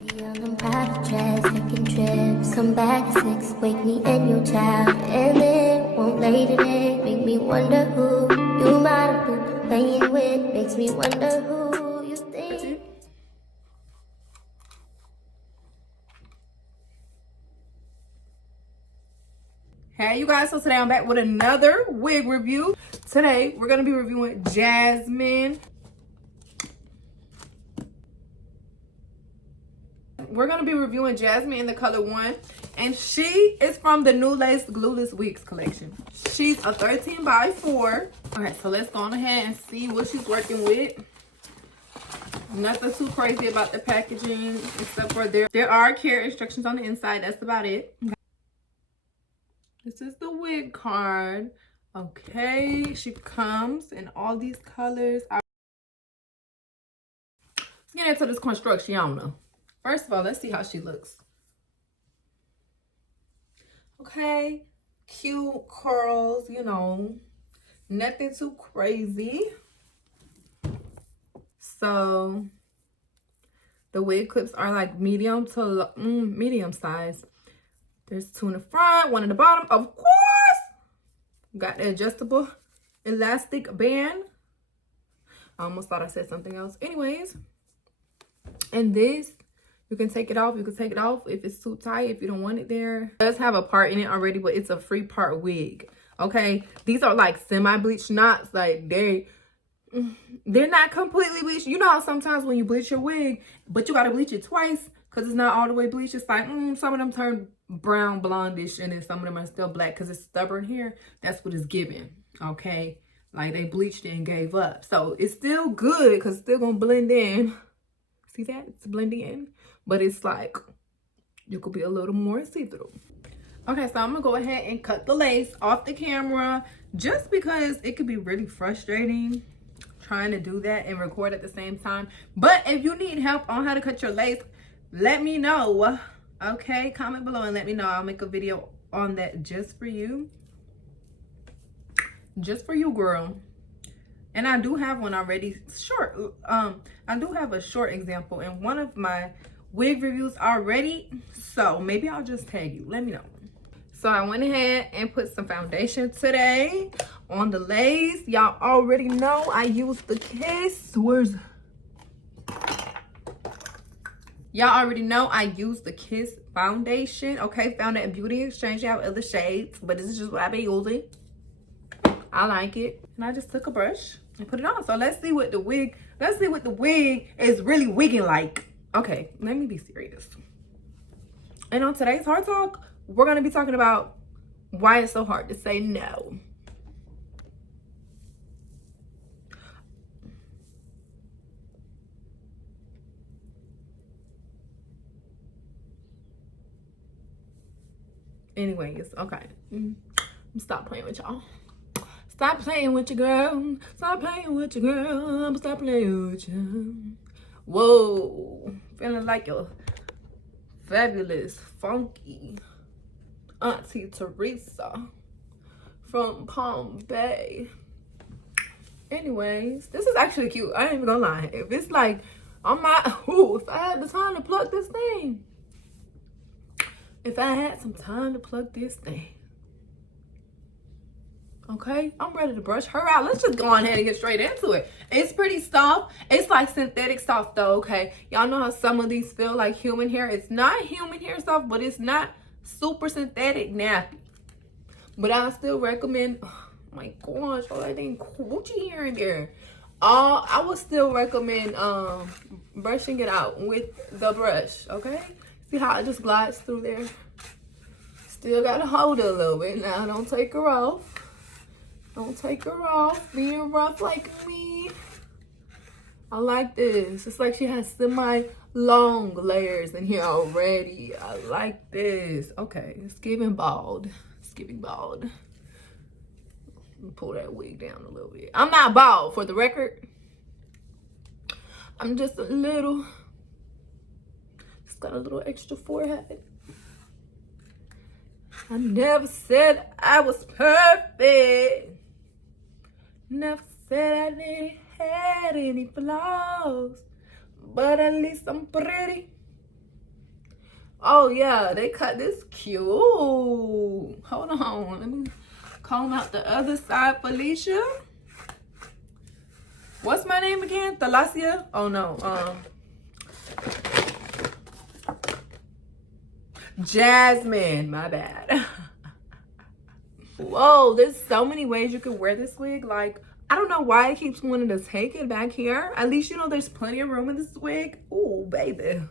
I'm proud of Jazz, taking trips. Come back at 6, wake me and your child. And then won't lay today, make me wonder who you might have been playing with. Makes me wonder who you think. Hey you guys, so today I'm back with another wig review. Today we're gonna be reviewing Jazmine. We're gonna be reviewing Jazmine in the color 1, and she is from the new lace Glueless Wigs collection. She's a 13 by 4. All right, so let's go on ahead and see what she's working with. Nothing too crazy about the packaging, except for there are care instructions on the inside. That's about it. This is the wig card. Okay, she comes in all these colors. Let's get into this construction. I don't know. First of all, let's see how she looks. Okay, cute curls, you know, nothing too crazy. So the wig clips are like medium to medium size. There's 2 in the front, 1 in the bottom, of course. Got the adjustable elastic band. I almost thought I said something else. Anyways, and this, you can take it off. You can take it off if it's too tight, if you don't want it there. It does have a part in it already, but it's a free part wig. Okay, these are like semi-bleached knots. Like they're not completely bleached. You know how sometimes when you bleach your wig, but you gotta bleach it twice because it's not all the way bleached. It's like some of them turn brown blondish, and then some of them are still black because it's stubborn hair. That's what it's giving. Okay, like they bleached it and gave up. So it's still good because it's still gonna blend in. See that? It's blending in, but it's like you could be a little more see-through. Okay, so I'm gonna go ahead and cut the lace off the camera just because it could be really frustrating trying to do that and record at the same time. But if you need help on how to cut your lace, let me know. Okay, comment below and let me know. I'll make a video on that just for you. Just for you, girl. And I do have one already short. I do have a short example in one of my wig reviews already. So maybe I'll just tag you. Let me know. So I went ahead and put some foundation today on the lace. Y'all already know I used the Kiss. Y'all already know I used the Kiss foundation. Okay, found it at BeautyExchange. You have other shades, but this is just what I've been using. I like it. And I just took a brush and put it on. So let's see what the wig is really wigging like. Okay, let me be serious. And on today's Hard Talk, we're going to be talking about why it's so hard to say no. Anyways, okay. Stop playing with y'all. Stop playing with your girl. Stop playing with your girl. Stop playing with you. Whoa. Feeling like a fabulous, funky Auntie Teresa from Palm Bay. Anyways, this is actually cute. I ain't even gonna lie. If it's like, if I had the time to plug this thing. If I had some time to plug this thing. Okay, I'm ready to brush her out. Let's just go on ahead and get straight into it. It's pretty soft. It's like synthetic soft though, okay? Y'all know how some of these feel like human hair. It's not human hair soft, but it's not super synthetic nappy. But I still recommend, oh my gosh, all that dang coochie here and there. I would still recommend brushing it out with the brush, okay? See how it just glides through there? Still gotta hold it a little bit. Now don't take her off. Don't take her off being rough like me. I like this. It's like she has semi-long layers in here already. I like this. Okay, it's giving bald. It's giving bald. Let me pull that wig down a little bit. I'm not bald, for the record. I'm just got a little extra forehead. I never said I was perfect. Never said I had any flaws, but at least I'm pretty. Oh yeah, they cut this cute. Hold on, let me comb out the other side, Felicia. What's my name again? Thalasia? Oh no, Jazmine, my bad. Whoa, there's so many ways you could wear this wig. Like, I don't know why it keeps wanting to take it back here. At least, you know, there's plenty of room in this wig. Ooh, baby.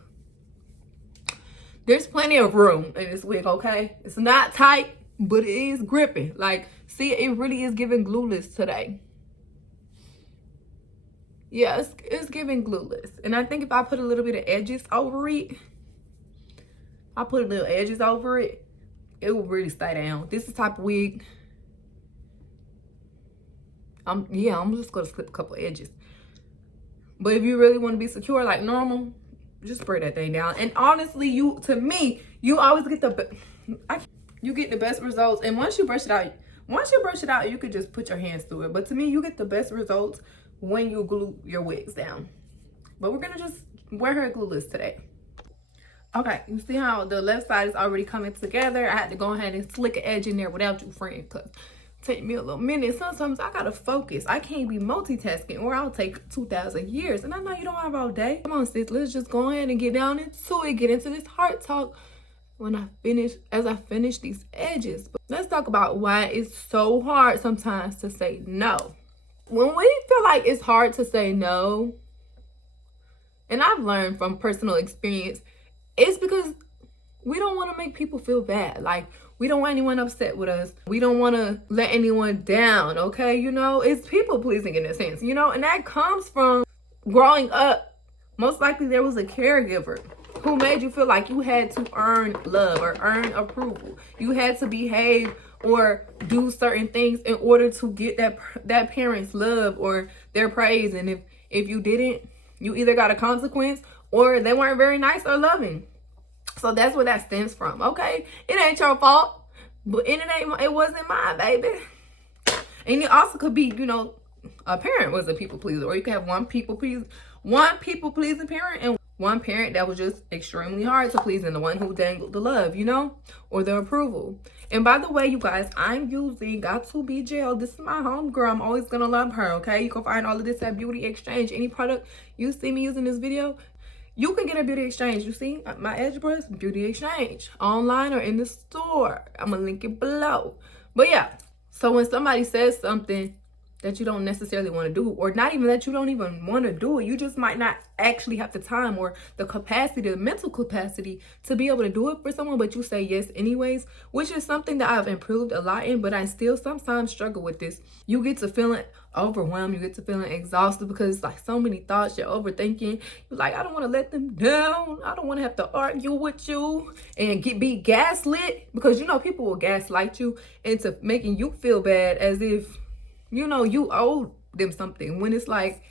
There's plenty of room in this wig, okay? It's not tight, but it is gripping. Like, see, it really is giving Glueless today. Yeah, it's giving Glueless. And I think if I put a little bit of edges over it, it will really stay down. This is the type of wig. I'm just gonna slip a couple edges. But if you really want to be secure like normal, just spray that thing down. And honestly, to me, you always get you get the best results. And once you brush it out, you could just put your hands through it. But to me, you get the best results when you glue your wigs down. But we're gonna just wear her glueless today. Okay, you see how the left side is already coming together. I had to go ahead and slick an edge in there without you, friend, because take me a little minute. Sometimes I gotta focus. I can't be multitasking or I'll take 2,000 years. And I know you don't have all day. Come on, sis, let's just go ahead and get down into it. Get into this heart talk as I finish these edges. But let's talk about why it's so hard sometimes to say no. When we feel like it's hard to say no, and I've learned from personal experience, it's because we don't want to make people feel bad. Like, we don't want anyone upset with us. We don't want to let anyone down, okay? You know, it's people pleasing in a sense, you know? And that comes from growing up. Most likely there was a caregiver who made you feel like you had to earn love or earn approval. You had to behave or do certain things in order to get that parent's love or their praise. And if you didn't, you either got a consequence or they weren't very nice or loving. So that's where that stems from, okay? It ain't your fault, but it wasn't mine, baby. And it also could be, you know, a parent was a people pleaser, or you could have one people pleasing parent and one parent that was just extremely hard to please, and the one who dangled the love, you know, or the approval. And by the way, you guys, I'm using Got to Be Gel. This is my homegirl. I'm always gonna love her, okay? You can find all of this at BeautyExchange. Any product you see me using this video, you can get a BeautyExchange. You see my edge brush, BeautyExchange, online or in the store. I'm gonna link it below. But yeah, so when somebody says something that you don't necessarily want to do, or not even that you don't even want to do it, you just might not actually have the time or the capacity, the mental capacity to be able to do it for someone, but you say yes anyways, which is something that I've improved a lot in, but I still sometimes struggle with this. You get to feeling overwhelmed, you get to feeling exhausted because it's like so many thoughts, you're overthinking. You're like, I don't want to let them down. I don't want to have to argue with you and be gaslit, because you know people will gaslight you into making you feel bad as if, you know, you owe them something, when it's like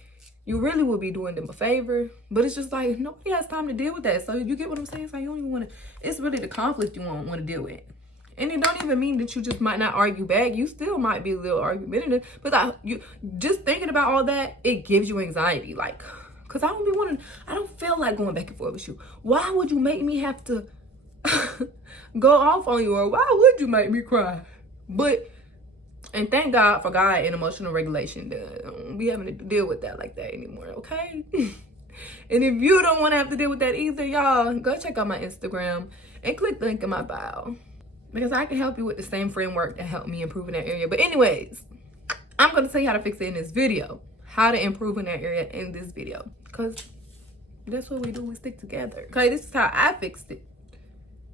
you really would be doing them a favor. But it's just like nobody has time to deal with that. So you get what I'm saying? It's like you don't even want to, it's really the conflict you won't want to deal with. And it don't even mean that you just might not argue back. You still might be a little argumentative, but you just thinking about all that, it gives you anxiety. Like, because I don't feel like going back and forth with you. Why would you make me have to go off on you? Or why would you make me cry? And thank God for God and emotional regulation. Don't be having to deal with that like that anymore, okay? And if you don't want to have to deal with that either, y'all, go check out my Instagram and click the link in my bio, because I can help you with the same framework that helped me improve in that area. But anyways, I'm going to tell you how to fix it in this video. How to improve in that area in this video. Because that's what we do. We stick together. Okay, this is how I fixed it.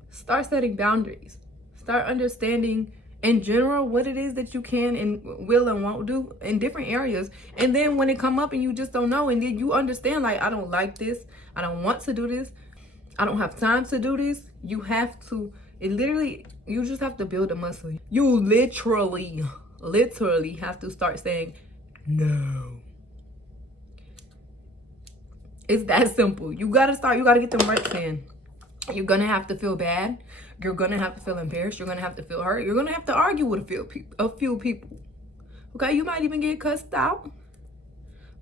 Start setting boundaries. Start understanding in general what it is that you can and will and won't do in different areas. And then when it come up and you just don't know, and then you understand, like, I don't like this, I don't want to do this, I don't have time to do this. You have to, you just have to build a muscle. You literally have to start saying no. It's that simple. You gotta get them reps in. You're gonna have to feel bad. You're gonna have to feel embarrassed. You're gonna have to feel hurt. You're gonna have to argue with a few people. Okay, you might even get cussed out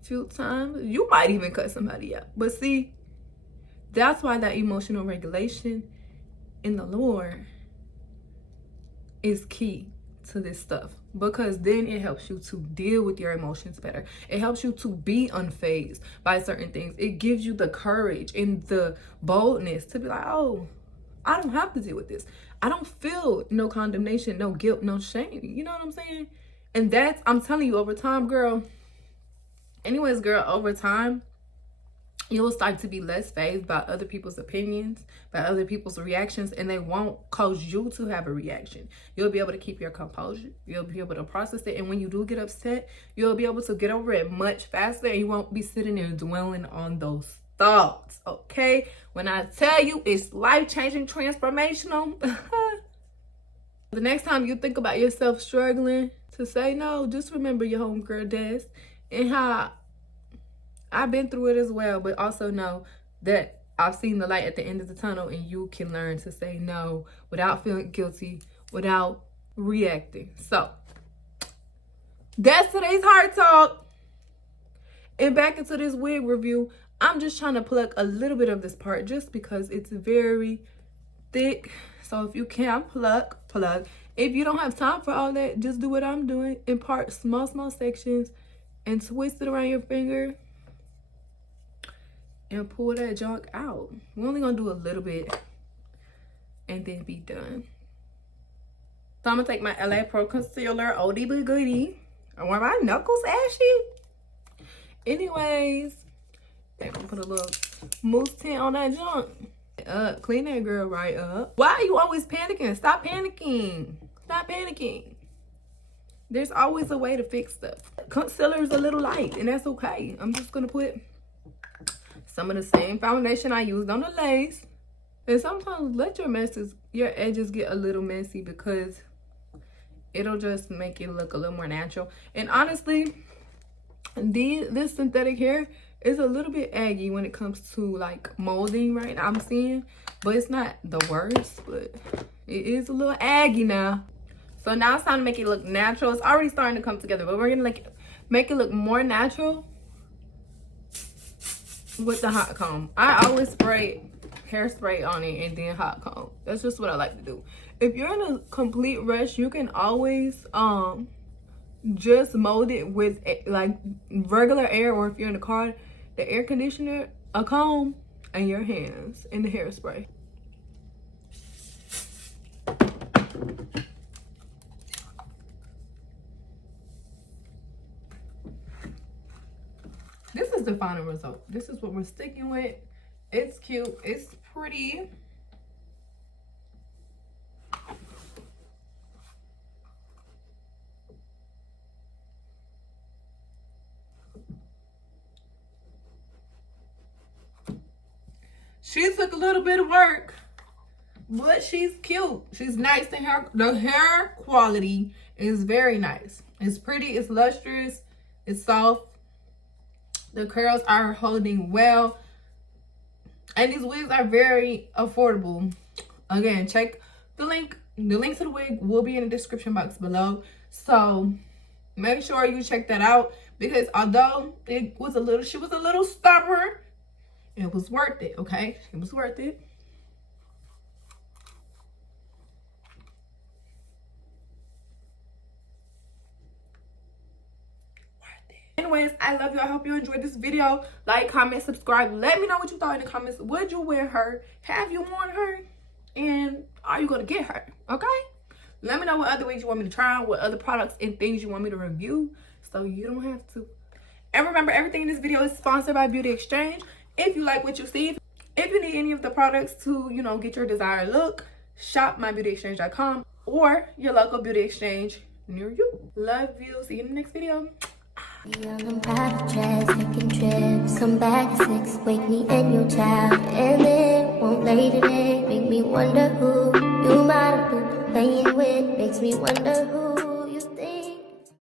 a few times. You might even cut somebody out. But see, that's why that emotional regulation in the Lord is key to this stuff, because then it helps you to deal with your emotions better. It helps you to be unfazed by certain things. It gives you the courage and the boldness to be like, oh, I don't have to deal with this. I don't feel no condemnation, no guilt, no shame. You know what I'm saying? And that's, I'm telling you, over time, girl. Anyways, girl, over time, you will start to be less fazed by other people's opinions, by other people's reactions, and they won't cause you to have a reaction. You'll be able to keep your composure. You'll be able to process it. And when you do get upset, you'll be able to get over it much faster, and you won't be sitting there dwelling on those thoughts, okay? When I tell you it's life-changing, transformational, the next time you think about yourself struggling to say no, just remember your homegirl Des and how I've been through it as well, but also know that I've seen the light at the end of the tunnel, and you can learn to say no without feeling guilty, without reacting. So that's today's heart talk. And back into this wig review, I'm just trying to pluck a little bit of this part just because it's very thick. So if you can plug. If you don't have time for all that, just do what I'm doing in part, small sections, and twist it around your finger and pull that junk out. We're only gonna do a little bit and then be done. So I'm gonna take my LA Pro Concealer, oldie but goodie. I want my knuckles ashy. Anyways, I'm gonna put a little mousse tint on that junk. Clean that girl right up. Why are you always panicking? Stop panicking. Stop panicking. There's always a way to fix stuff. Concealer is a little light, and that's okay. I'm just gonna put some of the same foundation I used on the lace. And sometimes let your edges get a little messy, because it'll just make it look a little more natural. And honestly, this synthetic hair is a little bit aggy when it comes to like molding, right? I'm seeing, but it's not the worst, but it is a little aggy now. So now it's time to make it look natural. It's already starting to come together, but we're gonna make it look more natural with the hot comb. I always spray hairspray on it and then hot comb. That's just what I like to do. If you're in a complete rush, you can always just mold it with like regular air, or if you're in the car, the air conditioner, a comb, and your hands in the hairspray. This is the final result. This is what we're sticking with. It's cute. It's pretty. She took a little bit of work, but she's cute. She's nice. The hair quality is very nice. It's pretty. It's lustrous. It's soft. The curls are holding well. And these wigs are very affordable. Again, check the link. The link to the wig will be in the description box below. So make sure you check that out, because although she was a little stubborn, it was worth it, okay? It was worth it. Anyways, I love you. I hope you enjoyed this video. Like, comment, subscribe. Let me know what you thought in the comments. Would you wear her? Have you worn her? And are you going to get her? Okay? Let me know what other wigs you want me to try on, what other products and things you want me to review, so you don't have to. And remember, everything in this video is sponsored by BeautyExchange. If you like what you see, if you need any of the products to, you know, get your desired look, shop mybeautyexchange.com or your local beauty exchange near you. Love you. See you in the next video. Young and private jets, taking trips. Come back at 6, wake me and your child. And then won't lay today, make me wonder who you might have been playing with. Makes me wonder who.